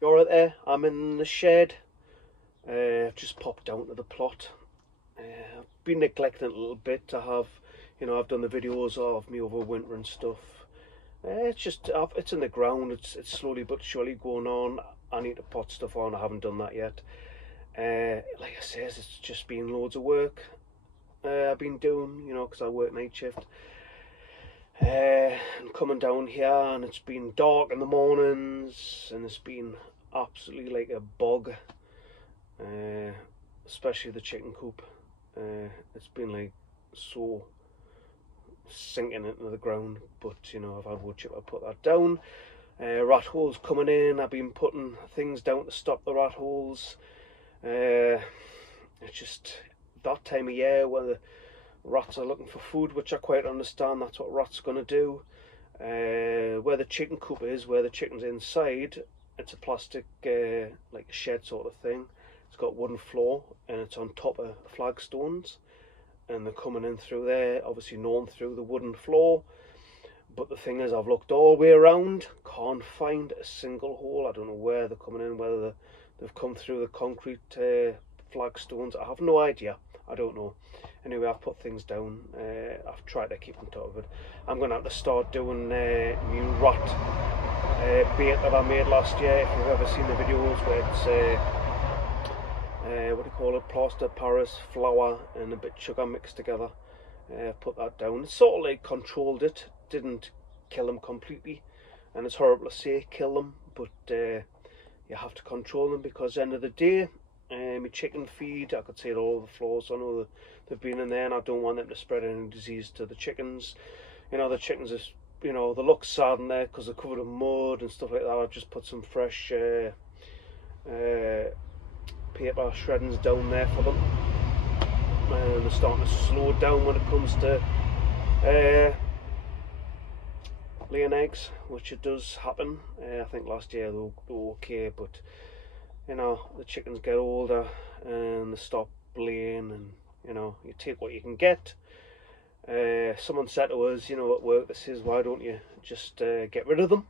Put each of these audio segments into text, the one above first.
You're right there. I'm in the shed. I've just popped down to the plot. I've been neglecting it a little bit. I've done the videos of me over winter and stuff. It's in the ground. It's slowly but surely going on. I need to pot stuff on. I haven't done that yet. Like I says, it's just been loads of work. I've been doing, because I work night shift. And coming down here, and it's been dark in the mornings, and it's been absolutely like a bog, especially the chicken coop. It's been like so sinking into the ground, but I've had wood chip. I put that down. Rat holes coming in. I've been putting things down to stop the rat holes. It's just that time of year where the rats are looking for food, which I quite understand. That's what rats are going to do. Where the chicken coop is, where the chicken's inside, it's a plastic, like a shed sort of thing. It's got wooden floor, and it's on top of flagstones, and they're coming in through there, obviously gnawing through the wooden floor. But the thing is, I've looked all the way around, can't find a single hole. I don't know where they're coming in, whether they've come through the concrete flagstones. I have no idea. I don't know. Anyway, I've put things down. I've tried to keep on top of it. I'm going to have to start doing new rat bait that I made last year. If you've ever seen the videos where it's what do you call it, plaster Paris, flour and a bit of sugar mixed together. Put that down. It sort of like controlled it. Didn't kill them completely, and it's horrible to say kill them, but you have to control them, because at the end of the day, my chicken feed, I could see it all over the floor, so I know that they've been in there, and I don't want them to spread any disease to the chickens. The chickens is, they look sad in there because they're covered in mud and stuff like that. I've just put some fresh paper shreddings down there for them, and they're starting to slow down when it comes to laying eggs, which it does happen. I think last year they were okay, but the chickens get older and they stop laying, and you take what you can get. Someone said to us, at work, they says, why don't you just get rid of them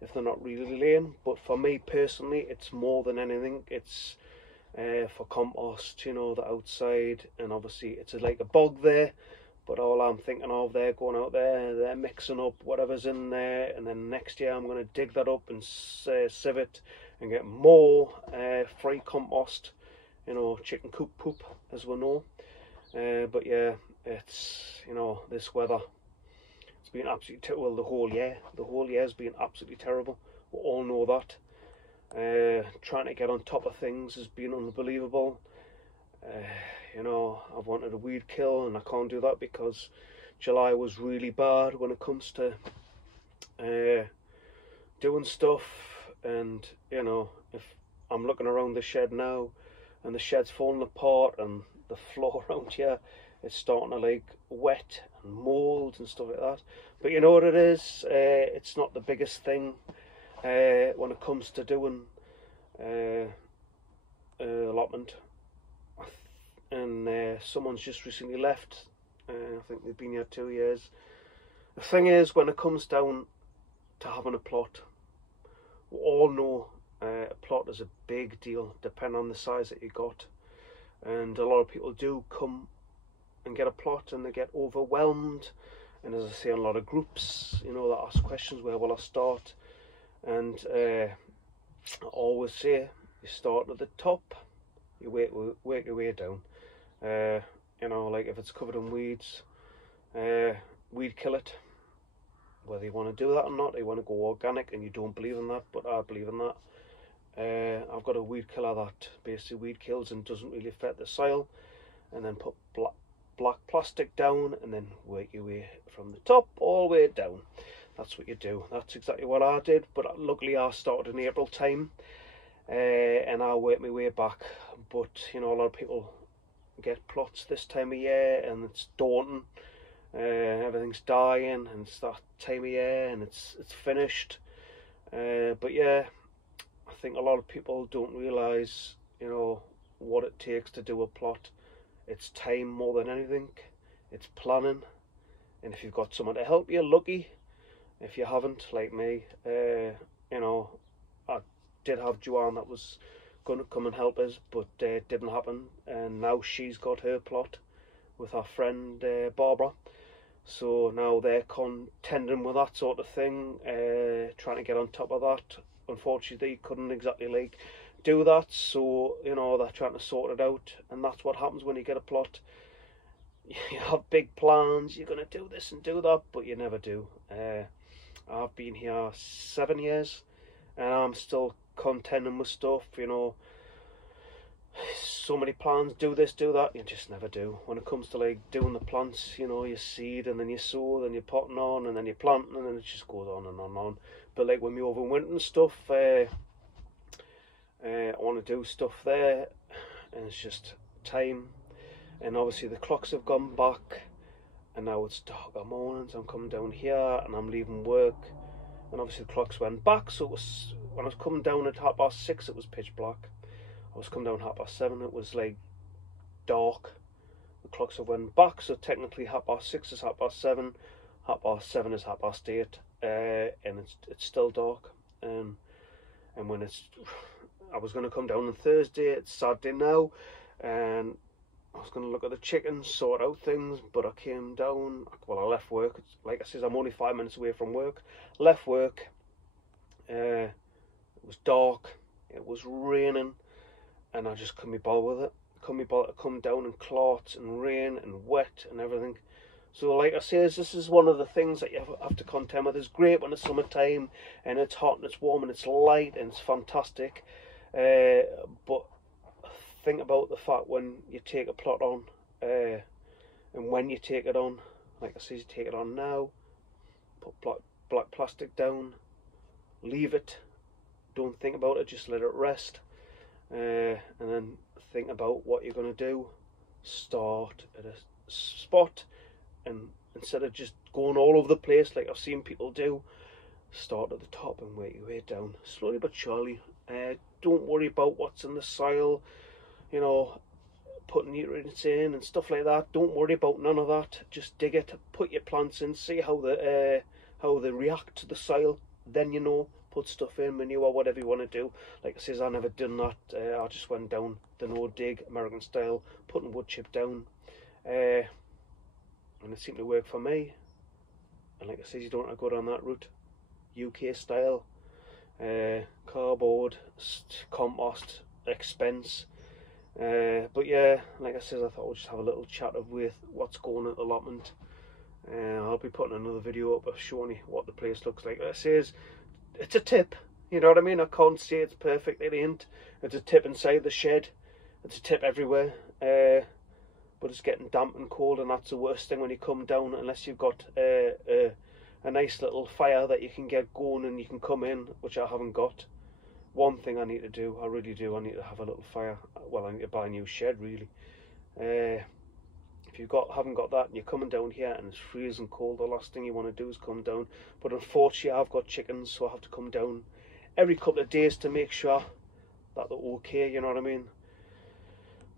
if they're not really laying? But for me personally, it's more than anything, it's for compost, the outside, and obviously it's like a bog there. But all I'm thinking of, they're going out there, they're mixing up whatever's in there, and then next year I'm going to dig that up and sieve it and get more free compost, chicken coop poop, as we know. But yeah, it's, this weather, it's been absolutely terrible. Well, the whole year's been absolutely terrible. We all know that. Trying to get on top of things has been unbelievable. I've wanted a weed kill, and I can't do that because July was really bad when it comes to doing stuff. And if I'm looking around the shed now, and the shed's falling apart, and the floor around here, it's starting to like wet and mold and stuff like that. But you know what it is, it's not the biggest thing when it comes to doing allotment. And someone's just recently left. I think they've been here 2 years. The thing is, when it comes down to having a plot, we all know a plot is a big deal, depending on the size that you got. And a lot of people do come and get a plot, and they get overwhelmed. And as I say, in a lot of groups, that ask questions, where will I start? And I always say, you start at the top, you work your way down. Like if it's covered in weeds, weed kill it. Whether you want to do that or not, you want to go organic, and you don't believe in that, but I believe in that. I've got a weed killer that basically weed kills and doesn't really affect the soil, and then put black plastic down, and then work your way from the top all the way down. That's what you do. That's exactly what I did, but luckily I started in April time, and I worked my way back. But a lot of people get plots this time of year, and it's daunting. Everything's dying, and it's that time of year, and it's finished. But yeah, I think a lot of people don't realise, what it takes to do a plot. It's time more than anything. It's planning, and if you've got someone to help you, lucky. If you haven't, like me, I did have Joanne that was going to come and help us, but it didn't happen, and now she's got her plot with her friend Barbara. So now they're contending with that sort of thing, trying to get on top of that. Unfortunately, couldn't exactly like do that, so you know they're trying to sort it out, and that's what happens when you get a plot. You have big plans, you're going to do this and do that, but you never do. I've been here 7 years, and I'm still contending with stuff, you know. So many plans, do this, do that, you just never do. When it comes to like doing the plants, you know, you seed and then you sow, then you're potting on and then you're planting, and then it just goes on and on and on. But like when we overwintering stuff, I want to do stuff there, and it's just time. And obviously the clocks have gone back, and now it's darker mornings. I'm coming down here and I'm leaving work, and obviously the clocks went back, so it was, when I was coming down at 6:30 it was pitch black. I was coming down 7:30, it was like dark. The clocks have went back, so technically 6:30 is 7:30, 7:30 is 8:30, and it's still dark. And when I was going to come down on Thursday, it's Saturday now, and I was going to look at the chickens, sort out things, but I came down, well, I left work. Like I said, I'm only 5 minutes away from work. Left work, it was dark, it was raining, and I just couldn't be bothered with it. Couldn't be bothered to come down in clots and rain and wet and everything. So like I say, this is one of the things that you have to contend with. It's great when it's summertime and it's hot and it's warm and it's light and it's fantastic. But think about the fact when you take a plot on, and when you take it on. Like I say, you take it on now, put black plastic down, leave it, don't think about it, just let it rest. And then think about what you're going to do. Start at a spot, and instead of just going all over the place like I've seen people do, start at the top and work your way down, slowly but surely. Don't worry about what's in the soil, you know, putting nutrients in and stuff like that. Don't worry about none of that. Just dig it, put your plants in, see how they react to the soil. Then you know, put stuff in, manure, whatever you want to do. Like I says, I never done that. I just went down the no dig American style, putting wood chip down, and it seemed to work for me. And like I says, you don't want to go down that route. UK style, cardboard, compost, expense. But yeah, like I says, I thought we'll just have a little chat with what's going on at the allotment. I'll be putting another video up of showing you what the place looks like. Like I says, it's a tip, you know what I mean? I can't say it's perfect, it ain't. It's a tip inside the shed, it's a tip everywhere, but it's getting damp and cold, and that's the worst thing when you come down, unless you've got a nice little fire that you can get going and you can come in, which I haven't got. One thing I need to do, I really do, I need to have a little fire. Well, I need to buy a new shed, really. If you haven't got that and you're coming down here and it's freezing cold, the last thing you want to do is come down. But unfortunately, I've got chickens, so I have to come down every couple of days to make sure that they're okay, you know what I mean?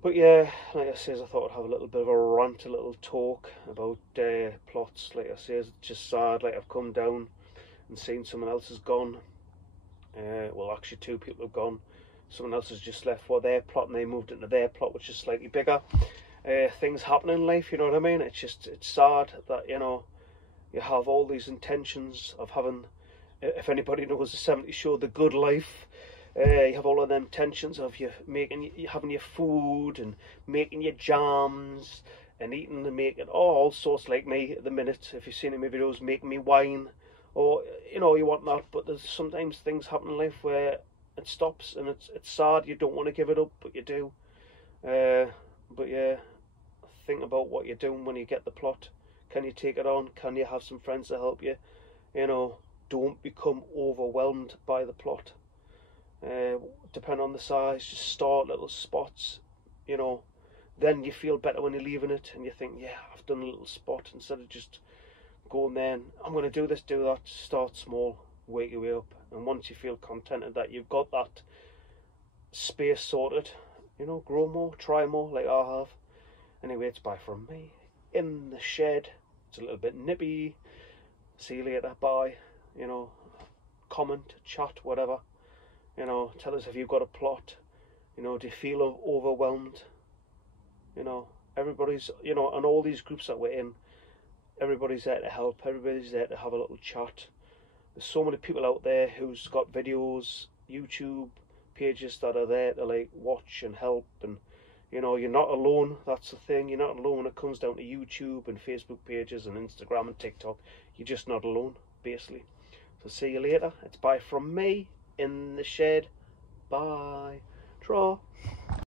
But yeah, like I says, I thought I'd have a little bit of a rant, a little talk about plots. Like I says, it's just sad, like I've come down and seen someone else has gone. Well, actually 2 people have gone. Someone else has just left for their plot and they moved into their plot, which is slightly bigger. Things happen in life, you know what I mean? It's sad that, you know, you have all these intentions of having, if anybody knows the 70s show, The Good Life, you have all of them intentions of you having your food and making your jams and eating and making all sorts, like me at the minute. If you've seen my videos, making me wine, or you know, you want that, but there's sometimes things happen in life where it stops, and it's sad. You don't want to give it up, but you do. But yeah, think about what you're doing when you get the plot. Can you take it on? Can you have some friends to help you? You know, don't become overwhelmed by the plot. Depend on the size, just start little spots, you know. Then you feel better when you're leaving it, and you think, yeah, I've done a little spot, instead of just going there and I'm going to do this, do that. Start small, work your way up, and once you feel contented that you've got that space sorted, you know, grow more, try more, like I have. Anyway, it's bye from me in the shed. It's a little bit nippy. See you later, bye. You know, comment, chat, whatever. You know, tell us if you've got a plot. You know, do you feel overwhelmed? You know, everybody's, you know, and all these groups that we're in, everybody's there to help. Everybody's there to have a little chat. There's so many people out there who's got videos, YouTube pages that are there to like watch and help. And you know, you're not alone. That's the thing. You're not alone when it comes down to YouTube and Facebook pages and Instagram and TikTok. You're just not alone, basically. So see you later. It's bye from me in the shed. Bye. Draw.